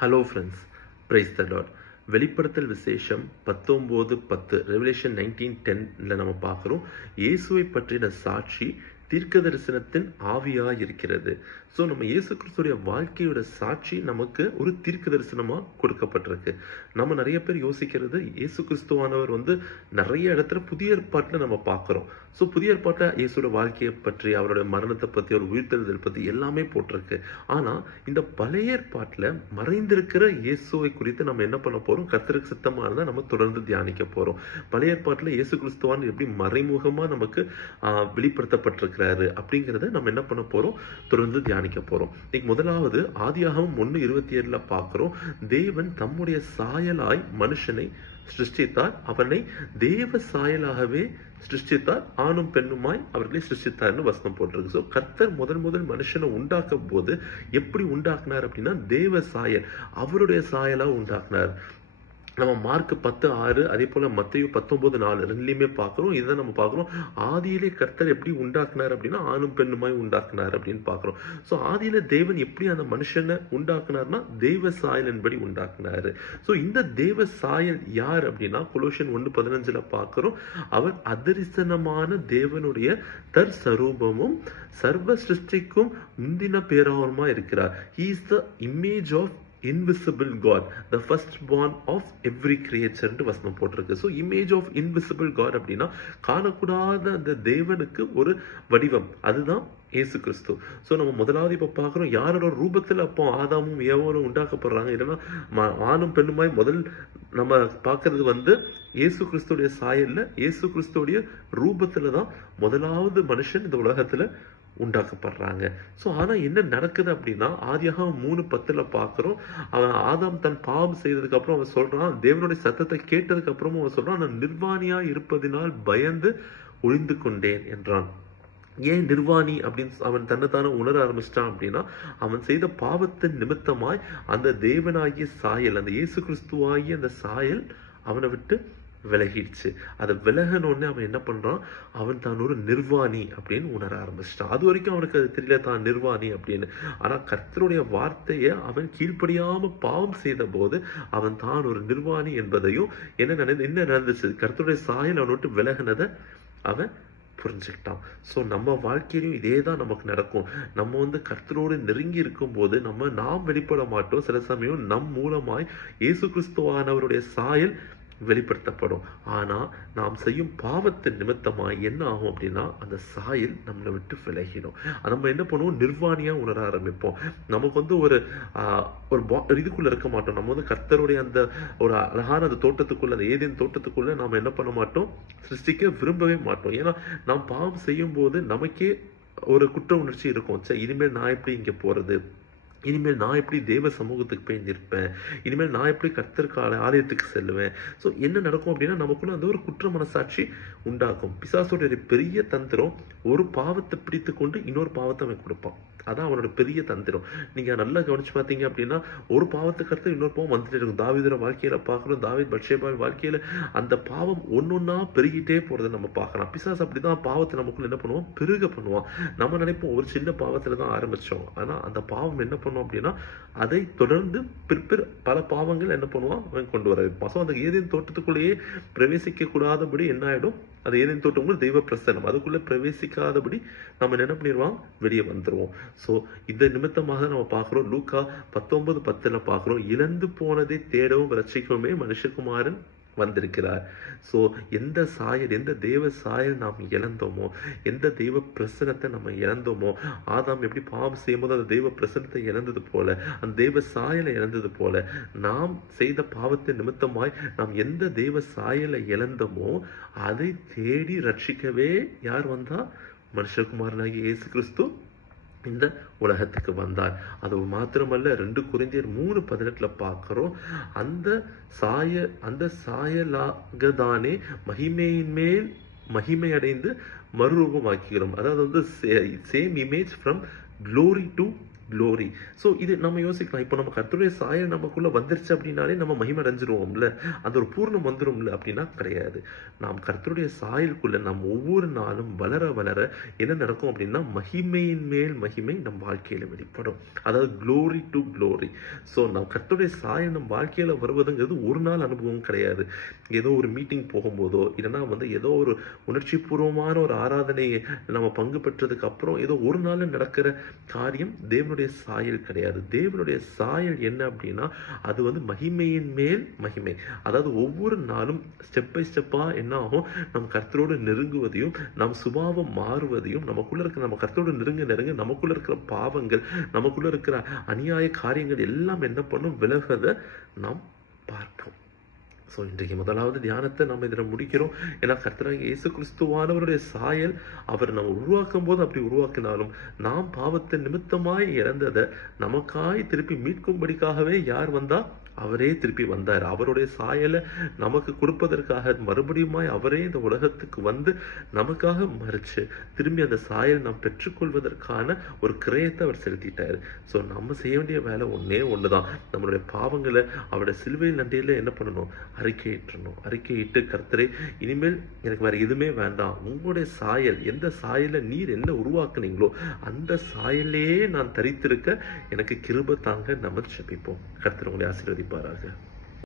Hello friends, praise the Lord. வெளிப்படுத்தல் விசேஷம் 19:10 revelation 19:10 நம்ம பார்க்குறோம். இயேசுவை பற்றின சாட்சி தீர்க்க தரிசனத்தின் ஆவியாக இருக்கிறது. ஸோ நம்ம இயேசு கிறிஸ்துடைய வாழ்க்கையோட சாட்சி நமக்கு ஒரு தீர்க்க தரிசனமாக கொடுக்கப்பட்டிருக்கு. நம்ம நிறைய பேர் யோசிக்கிறது, இயேசு கிறிஸ்துவானவர் நிறைய இடத்துல புதிய ஏற்பாட்டில் நம்ம பார்க்குறோம். ஸோ புதிய ஏற்பாட்டில் இயேசுடைய வாழ்க்கையை பற்றி, அவருடைய மரணத்தை பற்றி, அவர் உயிர்த்தெழுதல் பற்றி எல்லாமே போட்டிருக்கு. ஆனால் இந்த பழைய ஏற்பாட்டில் மறைந்திருக்கிற இயேசுவை குறித்து நம்ம என்ன பண்ண போகிறோம்? கர்த்தருக்கு சித்தமாக இருந்தால் நம்ம தொடர்ந்து தியானிக்க போகிறோம். பழைய ஏற்பாட்டில் இயேசு கிறிஸ்துவான் எப்படி மறைமுகமாக நமக்கு வெளிப்படுத்தப்பட்டிருக்கிறாரு அப்படிங்கிறத நம்ம என்ன பண்ண போகிறோம்? தொடர்ந்து தியானிக்க போகிறோம். இன்னைக்கு முதலாவது ஆதியாகமம் 1:27 பார்க்குறோம். தேவன் தம்முடைய சாயலாய் மனுஷனை சிருஷ்டித்தார், அவனை தேவ சாயலாகவே சிருஷ்டித்தார், ஆணும் பெண்ணுமாய் அவர்களை சிருஷ்டித்தார்னு வசனம் போட்டிருக்கு. ஸோ கர்த்தர் முதல் மனுஷனை உண்டாக்கும் போது எப்படி உண்டாக்குனார் அப்படின்னா, தேவ சாயல், அவருடைய சாயலாக உண்டாக்குனார். நம்ம மார்க் 10:6 அதே போல மத்தேயு 19:4 ரெண்டுலையுமே பார்க்குறோம். இதுதான் நம்ம பார்க்குறோம். ஆதியிலே கர்த்தர் எப்படி உண்டாக்குனார் அப்படின்னா, ஆணும் பெண்ணுமாய் உண்டாக்குனார் அப்படின்னு பார்க்குறோம். ஸோ ஆதியில தேவன் எப்படி அந்த மனுஷனை உண்டாக்குனார்னா, தேவ சாயலின்படி உண்டாக்குனாரு. ஸோ இந்த தேவ சாயல் யார் அப்படின்னா, கொலோசியன் 1:15 பார்க்குறோம். அவர் அதரிசனமான தேவனுடைய தற்சரூபமும் சர்வ சிருஷ்டிக்கும் முந்தின பேராவருமா இருக்கிறார். He is the image of invisible God, the firstborn of every creature ன்னு வசனம் போட்டிருக்கு. So image of invisible god அப்படின்னா, காணக்கூடாத அந்த தேவனுக்கு ஒரு வடிவம், அதுதான் இயேசு கிறிஸ்து. ஸோ நம்ம முதலாவது இப்போ பார்க்குறோம், யாரோட ரூபத்தில் அப்போ ஆதாமும் ஏவாளும் உண்டாக்கப்படுறாங்க. இல்லைன்னா ஆணும் பெண்ணுமாய் முதல் நம்ம பார்க்கறது இயேசு கிறிஸ்துடைய சாயல்ல, இயேசு கிறிஸ்துடைய ரூபத்துல தான் முதலாவது மனுஷன் இந்த உலகத்துல உண்டாக்கப்படுறாங்க. ஸோ ஆனால் என்ன நடக்குது அப்படின்னா, ஆதியாகமம் 3:10 பார்க்குறோம். அவன் ஆதாம் தன் பாவம் செய்ததுக்கு அப்புறம் அவன் சொல்றான், தேவனுடைய சத்தத்தை கேட்டதுக்கு அப்புறமும் அவன் சொல்றான், நான் நிர்வாணியா இருப்பதினால் பயந்து ஒளிந்து கொண்டேன் என்றான். ஏன் நிர்வாணி அப்படின்னு அவன் தன்னைத்தானே உணர ஆரம்பிச்சிட்டான் அப்படின்னா, அவன் செய்த பாவத்தின் நிமித்தமாய் அந்த தேவனாகிய சாயல், அந்த இயேசு கிறிஸ்துவாகிய அந்த சாயல் அவனை விட்டு விலகிடுச்சு. அதை விலகனோடனே அவன் என்ன பண்றான்? அவன் தான் ஒரு நிர்வாணி அப்படின்னு உணர ஆரம்பிச்சிட்டான். அது வரைக்கும் அவனுக்கு அது தெரியல தான் நிர்வாணி அப்படின்னு. ஆனா கர்த்தருடைய வார்த்தையை அவன் கீழ்ப்படியாம பாவம் செய்த போது அவன் தான் ஒரு நிர்வாணி என்பதையும் என்ன நடந்துச்சு, கர்த்தருடைய சாயல் அவனை விட்டு விலகினதை அவன் புரிஞ்சுக்கிட்டான். ஸோ நம்ம வாழ்க்கையிலும் இதே தான் நமக்கு நடக்கும். நம்ம கர்த்தரோடு நெருங்கி இருக்கும் போது நாம் வெளிப்பட மாட்டோம். சில சமயம் நம் மூலமாய் இயேசு கிறிஸ்துவானவருடைய சாயல் வெளிப்படுத்தப்படும். ஆனா நாம் செய்யும் பாவத்தின் நிமித்தமாய் என்ன ஆகும் அப்படின்னா, அந்த சாயல் நம்மளை விட்டு விலகிடும். நம்ம என்ன பண்ணுவோம்? நிர்வாணியா உணர ஆரம்பிப்போம். நமக்கு ஒரு இதுக்குள்ள இருக்க மாட்டோம். நம்ம கர்த்தருடைய அந்த ஒரு அழகான அந்த தோட்டத்துக்குள்ள, அந்த ஏதேன் தோட்டத்துக்குள்ள நாம என்ன பண்ண மாட்டோம்? சிருஷ்டிக்க விரும்பவே மாட்டோம். ஏன்னா நாம் பாவம் செய்யும் போது நமக்கே ஒரு குற்ற உணர்ச்சி இருக்கும். இனிமேல் நான் எப்படி இங்க போறது, இனிமேல் நான் எப்படி தேவ சமூகத்துக்கு போய் நிற்பேன், இனிமேல் நான் எப்படி கர்த்தருக்கு ஆலயத்துக்கு செல்லுவேன். ஸோ என்ன நடக்கும் அப்படின்னா, நமக்குள்ள அந்த ஒரு குற்ற மனசாட்சி உண்டாக்கும். பிசாசுடைய பெரிய தந்திரம், ஒரு பாவத்தை பிடித்து கொண்டு இன்னொரு பாவத்தை அவன் கொடுப்பான். அதான் அவனோட பெரிய தந்திரம். நீங்க நல்லா கவனிச்சு பார்த்தீங்க அப்படின்னா, ஒரு பாவத்துக்கு அடுத்து இன்னொரு பாவம் வந்துட்டே இருக்கும். தாவீதோட வாழ்க்கையில பார்க்குறோம், தாவீத் பத்ஷேபாவின் வாழ்க்கையில அந்த பாவம் ஒன்னொன்னா பெருகிட்டே போறதை நம்ம பார்க்கலாம். பிசாசு அப்படிதான் பாவத்தை நமக்குள்ள என்ன பண்ணுவோம்? பெருக பண்ணுவான். நம்ம நினைப்போம் ஒரு சின்ன பாவத்துல தான் ஆரம்பிச்சோம். ஆனா அந்த பாவம் என்ன பண்ணுவோம் அப்படின்னா, அதை தொடர்ந்து பல பாவங்கள் என்ன பண்ணுவான்? அவன் கொண்டு வர வைப்பான். ஸோ அந்த ஏதேன் தோட்டத்துக்குள்ளேயே பிரவேசிக்க கூடாதபடி என்ன ஆயிடும்? அது ஏதேன் தோட்டம் தெய்வ பிரசன்னம், அதுக்குள்ள பிரவேசிக்காதபடி நம்ம என்ன பண்ணிடுவான்? வெளியே வந்துருவோம். ஸோ இந்த நிமித்தமாக நம்ம பார்க்குறோம், லூக்கா 19:10 பார்க்குறோம், இழந்து போனதை தேடவும் ரட்சிக்கவுமே மனுஷகுமாரன் வந்திருக்கிறார். ஸோ எந்த சாயல், எந்த தேவ சாயல் நாம் இழந்தோமோ, எந்த தெய்வ பிரசனத்தை நம்ம இழந்தோமோ, ஆதாம் எப்படி பாவம் செய்யும் போது அந்த தெய்வ பிரசனத்தை இழந்தது போல, அந்த தெய்வ சாயலை இழந்தது போல, நாம் செய்த பாவத்தின் நிமித்தமாய் நாம் எந்த தெய்வ சாயலை இழந்தோமோ அதை தேடி ரட்சிக்கவே யார் வந்தா? மனுஷகுமாரனாகிய இயேசு கிறிஸ்து இந்த உலகத்துக்கு வந்தார். அது மாத்திரமல்ல, 2 கொரிந்தியர் 3:18 பார்க்கிறோம், அந்த சாயலாக தானே மகிமையின் மேல் மகிமை அடைந்து மறுரூபமாக்கிறோம். அதாவது same image from glory to glory. So இது நம்ம யோசிக்கலாம். இப்போ நம்ம கர்த்தருடைய சாயல் நமக்குள்ள வந்துருச்சு அப்படின்னாலே நம்ம மகிமை அடைஞ்சிருவோம்ல, அந்த ஒரு பூர்ணம் வந்துரும்ல அப்படின்னா கிடையாது. நாம் கர்த்தருடைய சாயலுக்குள்ள நாம் ஒவ்வொரு நாளும் வளர வளர என்ன நடக்கும் அப்படின்னா மகிமையின் மேல் மகிமை நம் வாழ்க்கையில வெளிப்படும். அதாவது க்ளோரி டு க்ளோரி. ஸோ நம் கர்த்தருடைய சாயல் நம் வாழ்க்கையில வருவதுங்கிறது ஒரு நாள் அனுபவம் கிடையாது. ஏதோ ஒரு மீட்டிங் போகும்போதோ இல்லைன்னா ஏதோ ஒரு உணர்ச்சி பூர்வமான ஒரு ஆராதனையை நம்ம பங்கு பெற்றதுக்கு அப்புறம் ஏதோ ஒரு நாள் நடக்கிற காரியம் தேவனுடைய சாயல் கிடையாது. தேவனுடைய சாயல் என்ன அப்படின்னா அது மகிமையின் மேல் மகிமை. அதாவது ஒவ்வொரு நாளும் ஸ்டெப் பை ஸ்டெப்பா என்ன ஆகும், நம் கர்த்தரோடு நெருங்குவதையும் நம் சுபாவம் மாறுவதையும் நமக்குள்ள இருக்கிற நம்ம கர்த்தரோடு நெருங்க நமக்குள்ள இருக்கிற பாவங்கள் நமக்குள்ள இருக்கிற அநியாய காரியங்கள் எல்லாம் என்ன பண்ணும், விலகதை நாம் பார்ப்போம். ஸோ இன்றைக்கு முதலாவது தியானத்தை நம்ம இதில் முடிக்கிறோம். ஏன்னா கர்த்தராகிய இயேசு கிறிஸ்துவானவருடைய சாயல் அவர் நம்ம உருவாக்கும் போது அப்படி உருவாக்கினாலும் நாம் பாவத்தை நிமித்தமாய் இறந்ததை நமக்காய் திருப்பி மீட்கும்படிக்காகவே யார் வந்தா, அவரே திருப்பி வந்தார். அவருடைய சாயலை நமக்கு கொடுப்பதற்காக மறுபடியுமாய் அவரே இந்த உலகத்துக்கு வந்து நமக்காக மறிச்சு திரும்பி அந்த சாயல் நாம் பெற்றுக்கொள்வதற்கான ஒரு கிரயத்தை அவர் செலுத்திட்டார். ஸோ நம்ம செய்ய வேண்டிய வேலை ஒண்ணுதான், நம்மளுடைய பாவங்களை அவருடைய சிலுவையில் நன்றியில என்ன பண்ணணும், அறிக்கையிட்டு கர்த்தரே இனிமேல் எனக்கு வேற எதுவுமே வேண்டாம், உங்களுடைய சாயல் எந்த சாயலை நீர் என்ன உருவாக்குனீங்களோ அந்த சாயலே நான் தரித்திருக்க எனக்கு கிருபை தாங்க நம்ம ஜெபிப்போம். கர்த்தர் உங்களை ஆசீர்வதிப்பாராக.